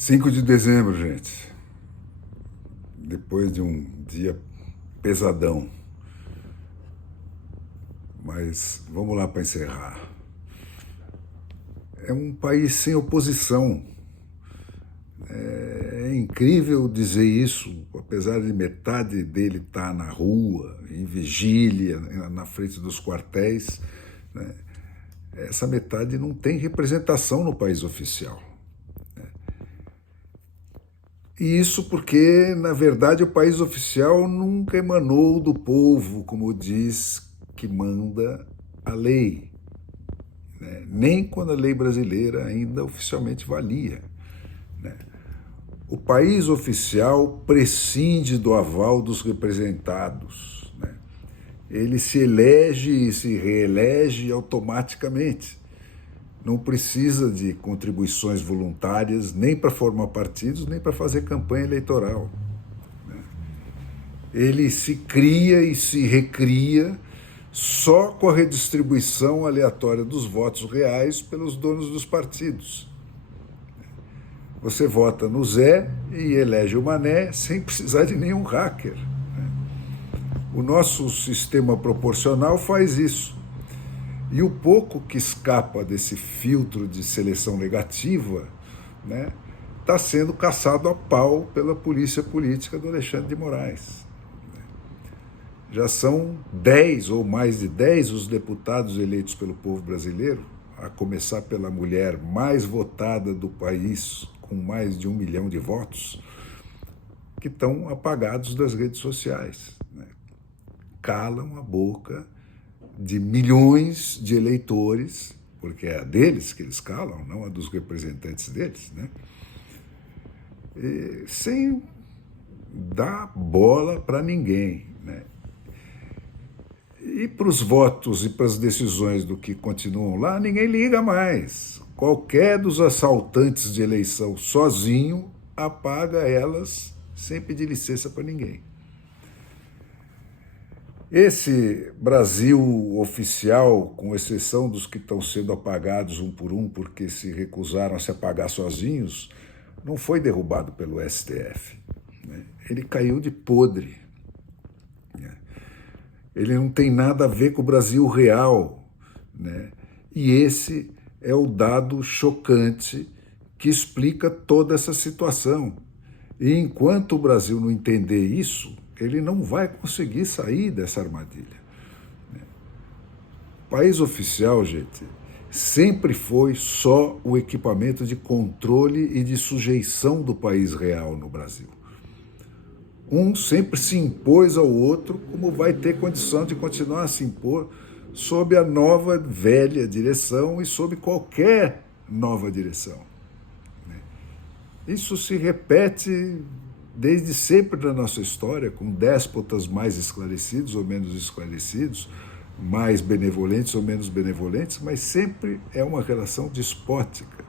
5 de dezembro, gente. Depois de um dia pesadão. Mas vamos lá para encerrar. É um país sem oposição. É incrível dizer isso, apesar de metade dele estar na rua, em vigília, na frente dos quartéis, né? Essa metade não tem representação no país oficial. E isso porque, na verdade, o país oficial nunca emanou do povo, como diz que manda a lei, né? Nem quando a lei brasileira ainda oficialmente valia, né? O país oficial prescinde do aval dos representados, né? Ele se elege e se reelege automaticamente. Não precisa de contribuições voluntárias nem para formar partidos, nem para fazer campanha eleitoral. Ele se cria e se recria só com a redistribuição aleatória dos votos reais pelos donos dos partidos. Você vota no Zé e elege o Mané sem precisar de nenhum hacker. O nosso sistema proporcional faz isso. E o pouco que escapa desse filtro de seleção negativa, né, está sendo caçado a pau pela polícia política do Alexandre de Moraes. Já são 10 ou mais de 10 os deputados eleitos pelo povo brasileiro, a começar pela mulher mais votada do país, com mais de 1 milhão de votos, que estão apagados das redes sociais, né? Calam a boca de milhões de eleitores, porque é a deles que eles calam, não a dos representantes deles, né? E sem dar bola para ninguém, né? E para os votos e para as decisões do que continuam lá, ninguém liga mais. Qualquer dos assaltantes de eleição sozinho apaga elas sem pedir licença para ninguém. Esse Brasil oficial, com exceção dos que estão sendo apagados um por um porque se recusaram a se apagar sozinhos, não foi derrubado pelo STF, né? Ele caiu de podre. Ele não tem nada a ver com o Brasil real, né? E esse é o dado chocante que explica toda essa situação. E enquanto o Brasil não entender isso, ele não vai conseguir sair dessa armadilha. O país oficial, gente, sempre foi só o equipamento de controle e de sujeição do país real no Brasil. Um sempre se impôs ao outro, como vai ter condição de continuar a se impor sob a nova velha direção e sob qualquer nova direção. Isso se repete desde sempre na nossa história, com déspotas mais esclarecidos ou menos esclarecidos, mais benevolentes ou menos benevolentes, mas sempre é uma relação despótica.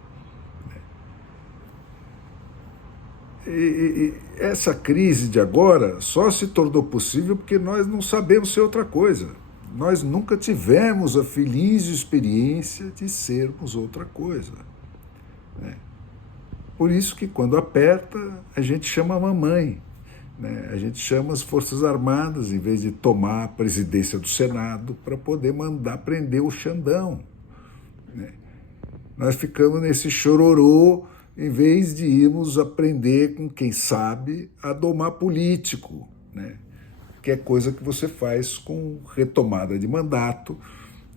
E essa crise de agora só se tornou possível porque nós não sabemos ser outra coisa. Nós nunca tivemos a feliz experiência de sermos outra coisa, né? Por isso que quando aperta, a gente chama a mamãe, né? A gente chama as Forças Armadas, em vez de tomar a presidência do Senado, para poder mandar prender o Xandão, né? Nós ficamos nesse chororô, em vez de irmos aprender com quem sabe a domar político, né? Que é coisa que você faz com retomada de mandato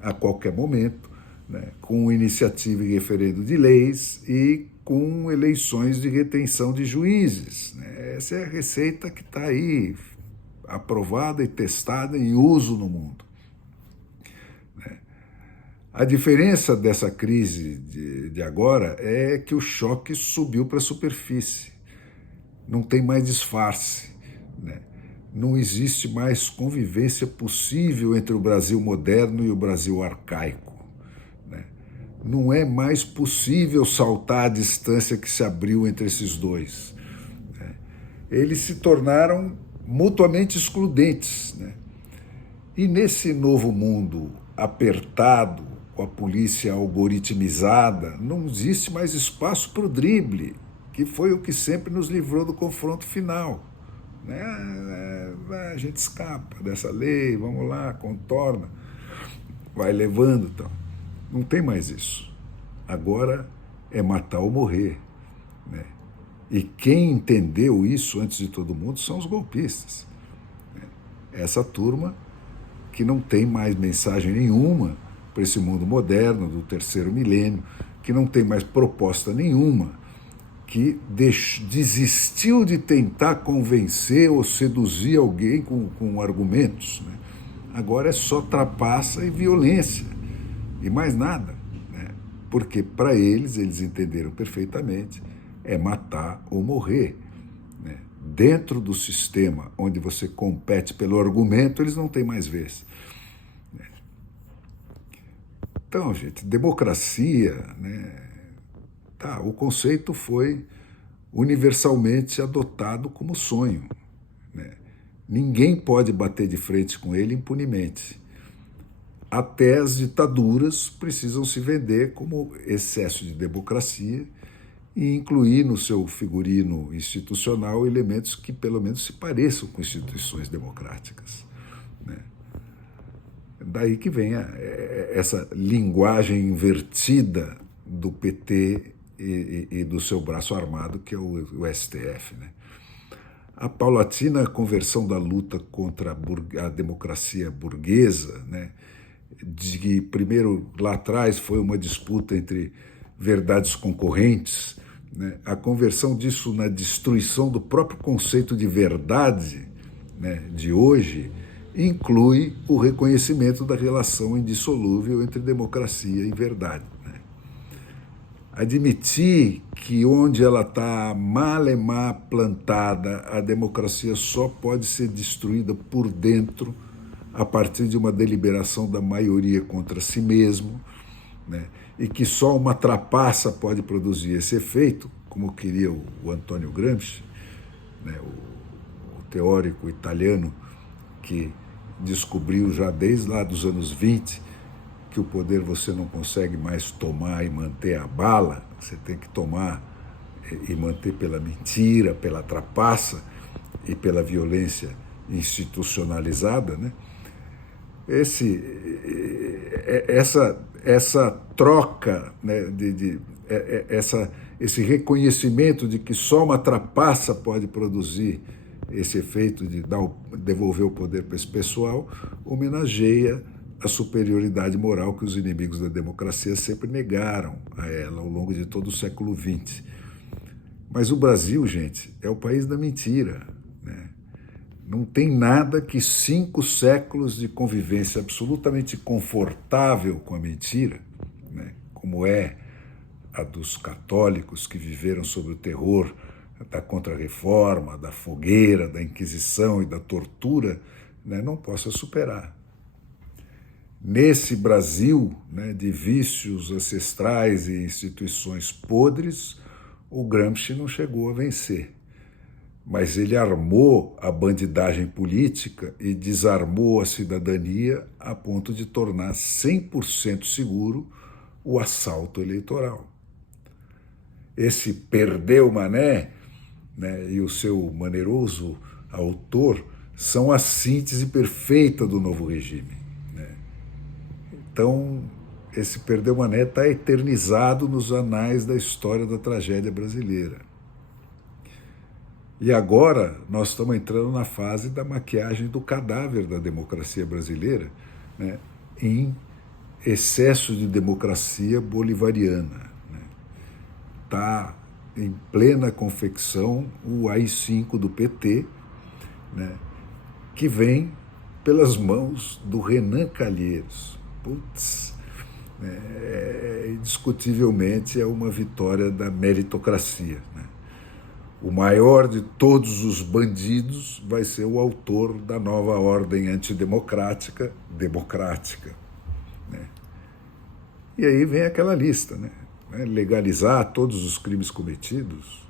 a qualquer momento, né? Com iniciativa e referendo de leis e com eleições de retenção de juízes, né? Essa é a receita que está aí, aprovada e testada em uso no mundo. A diferença dessa crise de agora é que o choque subiu para a superfície. Não tem mais disfarce, né? Não existe mais convivência possível entre o Brasil moderno e o Brasil arcaico, né? Não é mais possível saltar a distância que se abriu entre esses dois, né? Eles se tornaram mutuamente excludentes, né? E nesse novo mundo apertado, com a polícia algoritmizada, não existe mais espaço para o drible, que foi o que sempre nos livrou do confronto final. Né? A gente escapa dessa lei, vamos lá, contorna, vai levando. Então. Não tem mais isso. Agora é matar ou morrer. Né? E quem entendeu isso antes de todo mundo são os golpistas. Essa turma que não tem mais mensagem nenhuma para esse mundo moderno do terceiro milênio, que não tem mais proposta nenhuma, que desistiu de tentar convencer ou seduzir alguém com argumentos. Né? Agora é só trapaça e violência, e mais nada. Né? Porque para eles entenderam perfeitamente, é matar ou morrer. Né? Dentro do sistema onde você compete pelo argumento, eles não têm mais vez. Então, gente, democracia, né? Tá, o conceito foi universalmente adotado como sonho. Né? Ninguém pode bater de frente com ele impunemente. Até as ditaduras precisam se vender como excesso de democracia e incluir no seu figurino institucional elementos que pelo menos se pareçam com instituições democráticas. Né? Daí que vem essa linguagem invertida do PT e do seu braço armado, que é o STF. Né? A paulatina conversão da luta contra a democracia burguesa, né, de que primeiro lá atrás foi uma disputa entre verdades concorrentes, né, a conversão disso na destruição do próprio conceito de verdade, né, de hoje, inclui o reconhecimento da relação indissolúvel entre democracia e verdade. Né? Admitir que onde ela está malemar plantada, a democracia só pode ser destruída por dentro a partir de uma deliberação da maioria contra si mesmo, né? E que só uma trapaça pode produzir esse efeito, como queria o Antônio Gramsci, né? o teórico italiano que descobriu já desde lá dos anos 20 que o poder você não consegue mais tomar e manter a bala, você tem que tomar e manter pela mentira, pela trapaça e pela violência institucionalizada, né? Essa troca, né, esse reconhecimento de que só uma trapaça pode produzir esse efeito de devolver o poder para esse pessoal, homenageia a superioridade moral que os inimigos da democracia sempre negaram a ela ao longo de todo o século XX. Mas o Brasil, gente, é o país da mentira. Né? Não tem nada que 5 séculos de convivência absolutamente confortável com a mentira, né? Como é a dos católicos que viveram sob o terror da Contra-Reforma, da fogueira, da Inquisição e da tortura, né, não possa superar. Nesse Brasil, né, de vícios ancestrais e instituições podres, o Gramsci não chegou a vencer. Mas ele armou a bandidagem política e desarmou a cidadania a ponto de tornar 100% seguro o assalto eleitoral. Esse Perdeu Mané, né, e o seu maneiroso autor são a síntese perfeita do novo regime. Né? Então, esse Perdeu Mané está eternizado nos anais da história da tragédia brasileira. E agora nós estamos entrando na fase da maquiagem do cadáver da democracia brasileira, né, em excesso de democracia bolivariana. Está em plena confecção o AI-5 do PT, né, que vem pelas mãos do Renan Calheiros. Putz, indiscutivelmente é uma vitória da meritocracia. Né? O maior de todos os bandidos vai ser o autor da nova ordem antidemocrática, democrática. Né? E aí vem aquela lista, né? Legalizar todos os crimes cometidos,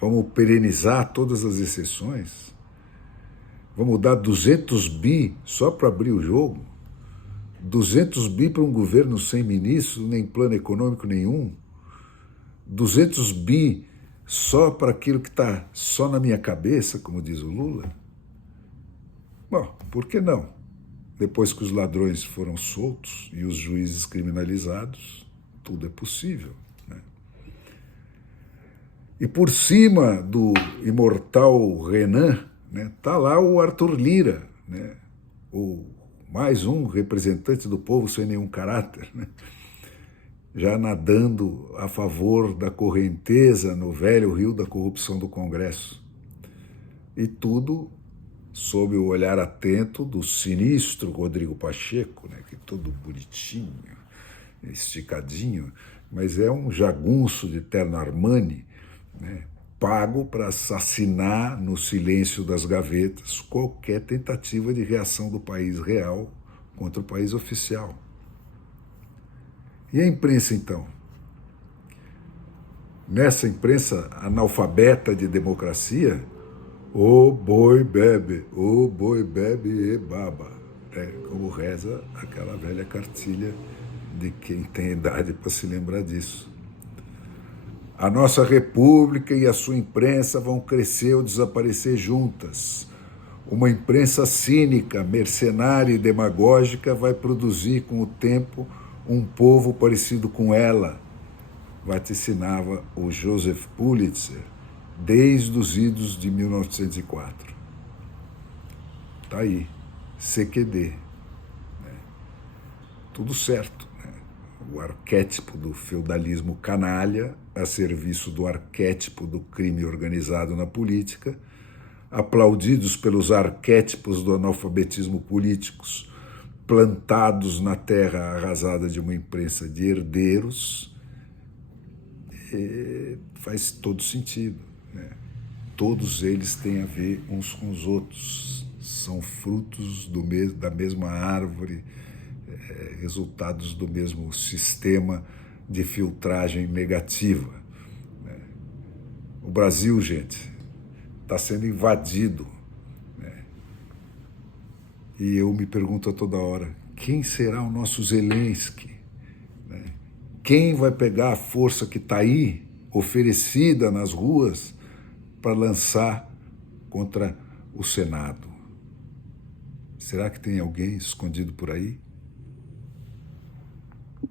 vamos perenizar todas as exceções, vamos dar 200 bi só para abrir o jogo, 200 bi para um governo sem ministro, nem plano econômico nenhum, 200 bi só para aquilo que está só na minha cabeça, como diz o Lula? Bom, por que não? Depois que os ladrões foram soltos e os juízes criminalizados, tudo é possível, né? E por cima do imortal Renan, né, tá lá o Arthur Lira, né, mais um representante do povo sem nenhum caráter, né, já nadando a favor da correnteza no velho rio da corrupção do Congresso. E tudo sob o olhar atento do sinistro Rodrigo Pacheco, né, que é todo bonitinho, esticadinho, mas é um jagunço de terno Armani, né, pago para assassinar no silêncio das gavetas qualquer tentativa de reação do país real contra o país oficial. E a imprensa, então? Nessa imprensa analfabeta de democracia, o boi bebe e baba. É como reza aquela velha cartilha de quem tem idade para se lembrar disso. A nossa república e a sua imprensa vão crescer ou desaparecer juntas. Uma imprensa cínica, mercenária e demagógica vai produzir com o tempo um povo parecido com ela, vaticinava o Joseph Pulitzer desde os idos de 1904. Tá aí, CQD. Né? Tudo certo. Né? O arquétipo do feudalismo canalha a serviço do arquétipo do crime organizado na política, aplaudidos pelos arquétipos do analfabetismo políticos, plantados na terra arrasada de uma imprensa de herdeiros, faz todo sentido. Né? Todos eles têm a ver uns com os outros, são frutos da mesma árvore, resultados do mesmo sistema de filtragem negativa. Né? O Brasil, gente, está sendo invadido. Né? E eu me pergunto a toda hora, quem será o nosso Zelensky? Né? Quem vai pegar a força que está aí, oferecida nas ruas, para lançar contra o Senado? Será que tem alguém escondido por aí?